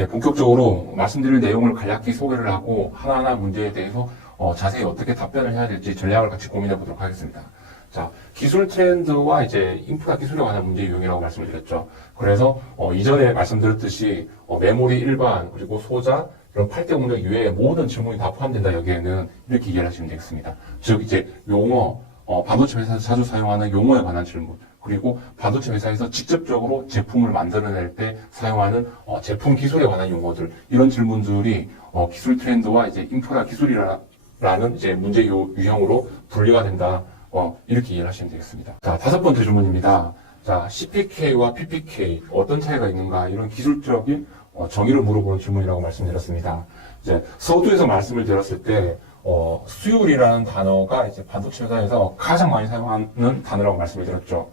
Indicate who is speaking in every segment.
Speaker 1: 예, 본격적으로 말씀드릴 내용을 간략히 소개를 하고 하나하나 문제에 대해서 어, 자세히 어떻게 답변을 해야 될지 전략을 같이 고민해 보도록 하겠습니다. 자, 기술 트렌드와 이제 인프라 기술에 관한 문제 유형이라고 말씀을 드렸죠. 그래서 어, 이전에 말씀드렸듯이 어, 메모리 일반 그리고 소자 이런 8대 공격 이외에 모든 질문이 다 포함된다 여기에는 이렇게 이해를 하시면 되겠습니다. 즉 이제 용어, 어, 반도체 회사에서 자주 사용하는 용어에 관한 질문 그리고 반도체 회사에서 직접적으로 제품을 만들어낼 때 사용하는 어, 제품 기술에 관한 용어들 이런 질문들이 어, 기술 트렌드와 이제 인프라 기술이라는 이제 문제 유- 유형으로 분리가 된다. 어, 이렇게 이해를 하시면 되겠습니다. 자, 다섯 번째 질문입니다. 자, CPK와 PPK 어떤 차이가 있는가 이런 기술적인 어, 정의를 물어보는 질문이라고 말씀드렸습니다. 이제 서두에서 말씀을 드렸을 때 어, 수율이라는 단어가 이제 반도체 회사에서 가장 많이 사용하는 단어라고 말씀을 드렸죠.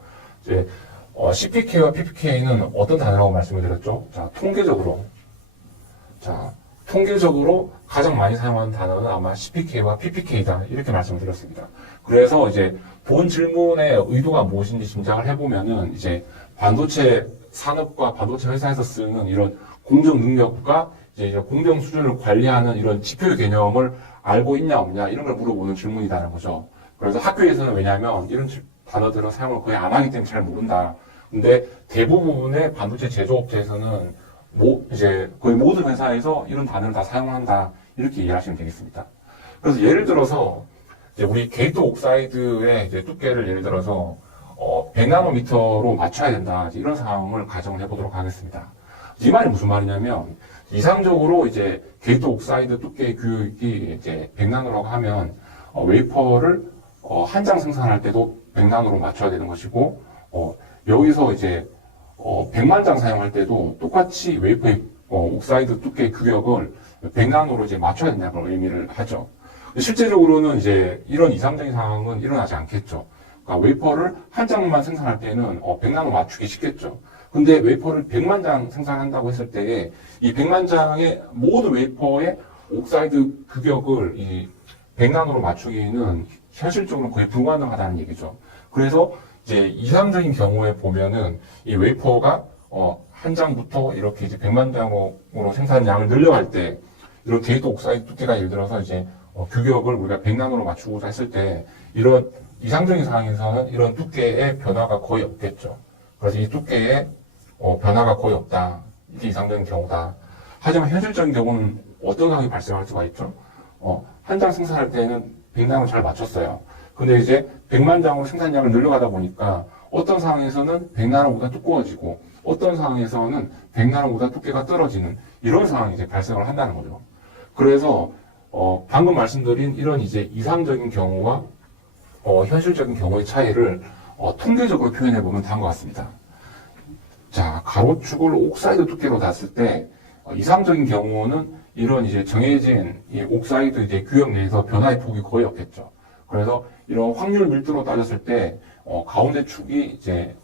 Speaker 1: 이제 어, CPK와 PPK는 어떤 단어라고 말씀을 드렸죠? 자, 통계적으로 자, 통계적으로 가장 많이 사용하는 단어는 아마 CPK와 PPK다 이렇게 말씀을 드렸습니다. 그래서 이제 본 질문의 의도가 무엇인지 짐작을 해보면은 이제 반도체 산업과 반도체 회사에서 쓰는 이런 공정 능력과 이제 공정 수준을 관리하는 이런 지표의 개념을 알고 있냐 없냐 이런 걸 물어보는 질문이라는 거죠. 그래서 학교에서는 왜냐하면 이런 질- 단어들은 사용을 거의 안 하기 때문에 잘 모른다. 근데 대부분의 반도체 제조업체에서는 모, 이제 거의 모든 회사에서 이런 단어를 다 사용한다. 이렇게 이해하시면 되겠습니다. 그래서 예를 들어서 이제 우리 게이트 옥사이드의 이제 두께를 예를 들어서 어, 100나노미터로 맞춰야 된다. 이런 상황을 가정을 해보도록 하겠습니다. 이 말이 무슨 말이냐면 이상적으로 이제 게이트 옥사이드 두께의 규격이 이제 100나노라고 하면 어, 웨이퍼를 어, 한 장 생산할 때도 100나노로 맞춰야 되는 것이고 어, 여기서 이제 어, 100만 장 사용할 때도 똑같이 웨이퍼의 어, 옥사이드 두께의 규격을 100나노로 이제 맞춰야 된다는 걸 의미를 하죠. 실제적으로는 이제 이런 이상적인 상황은 일어나지 않겠죠. 그러니까 웨이퍼를 한 장만 생산할 때는 어, 100나노 맞추기 쉽겠죠. 근데 웨이퍼를 100만 장 생산한다고 했을 때에 이 100만 장의 모든 웨이퍼의 옥사이드 규격을 이 100나노로 맞추기는 현실적으로 거의 불가능하다는 얘기죠. 그래서 이제 이상적인 경우에 보면은 이 웨이퍼가 어, 한 장부터 이렇게 이제 100만 장으로 생산량을 늘려갈 때 이런 게이트 옥사이드 두께가 예를 들어서 이제 어, 규격을 우리가 100나노로 맞추고자 했을 때 이런 이상적인 상황에서는 이런 두께의 변화가 거의 없겠죠. 그래서 이 두께의 어, 변화가 거의 없다. 이게 이상적인 경우다. 하지만 현실적인 경우는 어떤 상황이 발생할 수가 있죠? 어, 한 장 생산할 때는 100나노를 잘 맞췄어요. 근데 이제 100만 장으로 생산량을 늘려가다 보니까 어떤 상황에서는 100나노보다 두꺼워지고 어떤 상황에서는 100나노보다 두께가 떨어지는 이런 상황이 이제 발생을 한다는 거죠. 그래서 어, 방금 말씀드린 이런 이제 이상적인 경우와 어, 현실적인 경우의 차이를 어, 통계적으로 표현해 보면 다음과 같습니다. 자, 가로축을 옥사이드 두께로 das을 때 어, 이상적인 경우는 이런 이제 정해진 이 옥사이드 이제 규격 내에서 변화의 폭이 거의 없겠죠. 그래서 이런 확률 밀도로 따졌을 때 어, 가운데 축이 이제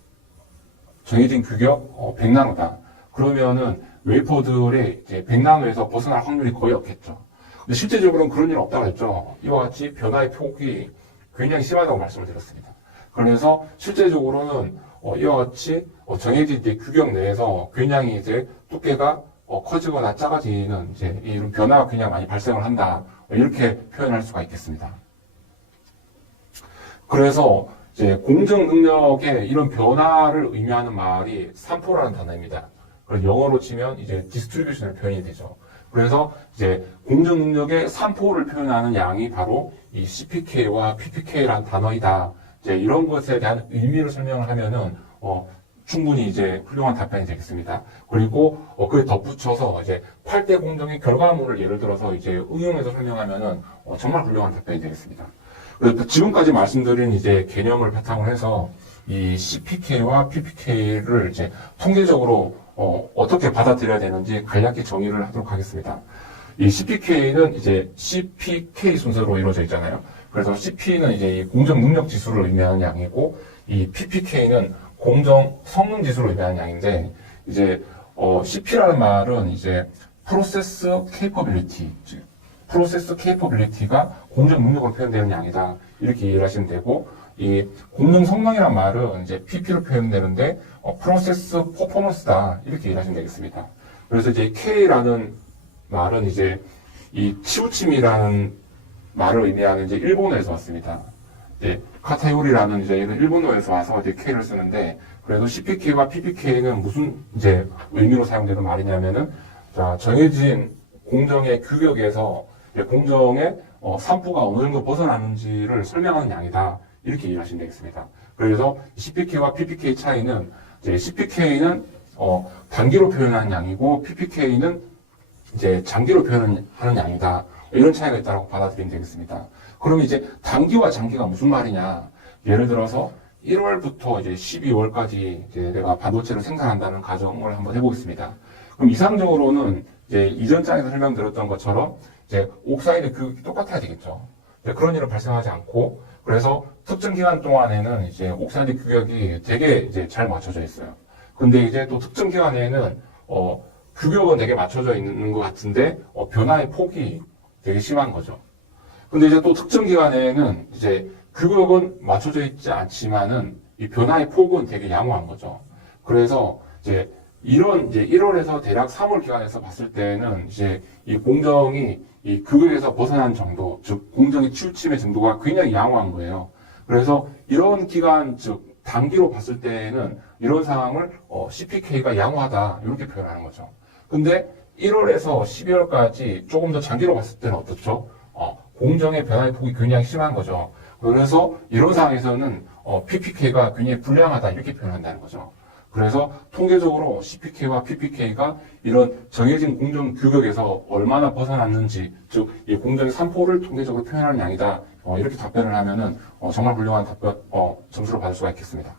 Speaker 1: 정해진 규격 어, 100나노다. 그러면은 웨이퍼들의 이제 100나노에서 벗어날 확률이 거의 없겠죠. 근데 실제적으로는 그런 일은 없다고 했죠. 이와 같이 변화의 폭이 굉장히 심하다고 말씀을 드렸습니다. 그래서 실제적으로는 어, 이와 같이 어, 정해진 이제 규격 내에서 굉장히 이제 두께가 어, 커지거나 작아지는 이제 이런 변화가 굉장히 많이 발생을 한다. 이렇게 표현할 수가 있겠습니다. 그래서 이제 공정 능력의 이런 변화를 의미하는 말이 산포라는 단어입니다. 그래서 영어로 치면 이제 디스트리뷰션의 표현이 되죠. 그래서 이제 공정 능력의 산포를 표현하는 양이 바로 이 CPK와 PPK라는 단어이다. 이제 이런 것에 대한 의미를 설명을 하면은 어, 충분히 이제 훌륭한 답변이 되겠습니다. 그리고 어, 그에 덧붙여서 이제 8대 공정의 결과물을 예를 들어서 이제 응용해서 설명하면은 어, 정말 훌륭한 답변이 되겠습니다. 그래서 지금까지 말씀드린 이제 개념을 바탕으로 해서 이 CPK와 PPK를 이제 통계적으로 어, 어떻게 받아들여야 되는지 간략히 정의를 하도록 하겠습니다. 이 CPK는 이제 CPK 순서로 이루어져 있잖아요. 그래서 CP는 이제 이 공정 능력 지수를 의미하는 양이고 이 PPK는 공정 성능 지수를 의미하는 양인데 이제 어, CP라는 말은 이제 프로세스 케이퍼빌리티 프로세스 케이퍼빌리티가 공정 능력으로 표현되는 양이다 이렇게 이해를 하시면 되고 이 공정 성능이란 말은 이제 PP로 표현되는데 어, 프로세스 퍼포먼스다 이렇게 이해하시면 되겠습니다. 그래서 이제 K라는 말은 이제 이 치우침이라는 말을 의미하는 이제 일본어에서 왔습니다. 이제 카타요리라는 이제 얘는 일본어에서 와서 이제 K를 쓰는데 그래도 CPK와 PPK는 무슨 이제 의미로 사용되는 말이냐면은 자 정해진 공정의 규격에서 공정의 어, 산포가 어느 정도 벗어나는지를 설명하는 양이다 이렇게 이해하시면 되겠습니다. 그래서 CPK와 PPK 차이는 이제 CPK는 어, 단기로 표현하는 양이고 PPK는 이제 장기로 표현하는 양이다. 이런 차이가 있다고 받아들이면 되겠습니다. 그러면 이제 단기와 장기가 무슨 말이냐? 예를 들어서 1월부터 이제 12월까지 이제 내가 반도체를 생산한다는 가정을 한번 해보겠습니다. 그럼 이상적으로는 이제 이전 장에서 설명드렸던 것처럼 이제 옥사이드 규격이 똑같아야 되겠죠. 그런 일은 발생하지 않고 그래서 특정 기간 동안에는 이제 옥사이드 규격이 되게 이제 잘 맞춰져 있어요. 근데 이제 또 특정 기간에는 어 규격은 되게 맞춰져 있는 것 같은데 어, 변화의 폭이 되게 심한 거죠. 근데 이제 또 특정 기간에는 이제 규격은 맞춰져 있지 않지만은 이 변화의 폭은 되게 양호한 거죠. 그래서 이제 이런 이제 1월에서 대략 3월 기간에서 봤을 때는 이제 이 공정이 이 규격에서 벗어난 정도, 즉 공정의 치우침의 정도가 굉장히 양호한 거예요. 그래서 이런 기간, 즉 단기로 봤을 때는 이런 상황을 어, CPK가 양호하다 이렇게 표현하는 거죠. 근데 1월에서 12월까지 조금 더 장기로 봤을 때는 어떻죠? 어, 공정의 변화의 폭이 굉장히 심한 거죠. 그래서 이런 상황에서는 어, PPK가 굉장히 불량하다 이렇게 표현한다는 거죠. 그래서 통계적으로 CPK와 PPK가 이런 정해진 공정 규격에서 얼마나 벗어났는지, 즉, 이 공정의 산포를 통계적으로 표현하는 양이다. 어, 이렇게 답변을 하면은 어, 정말 훌륭한 답변, 어, 점수를 받을 수가 있겠습니다.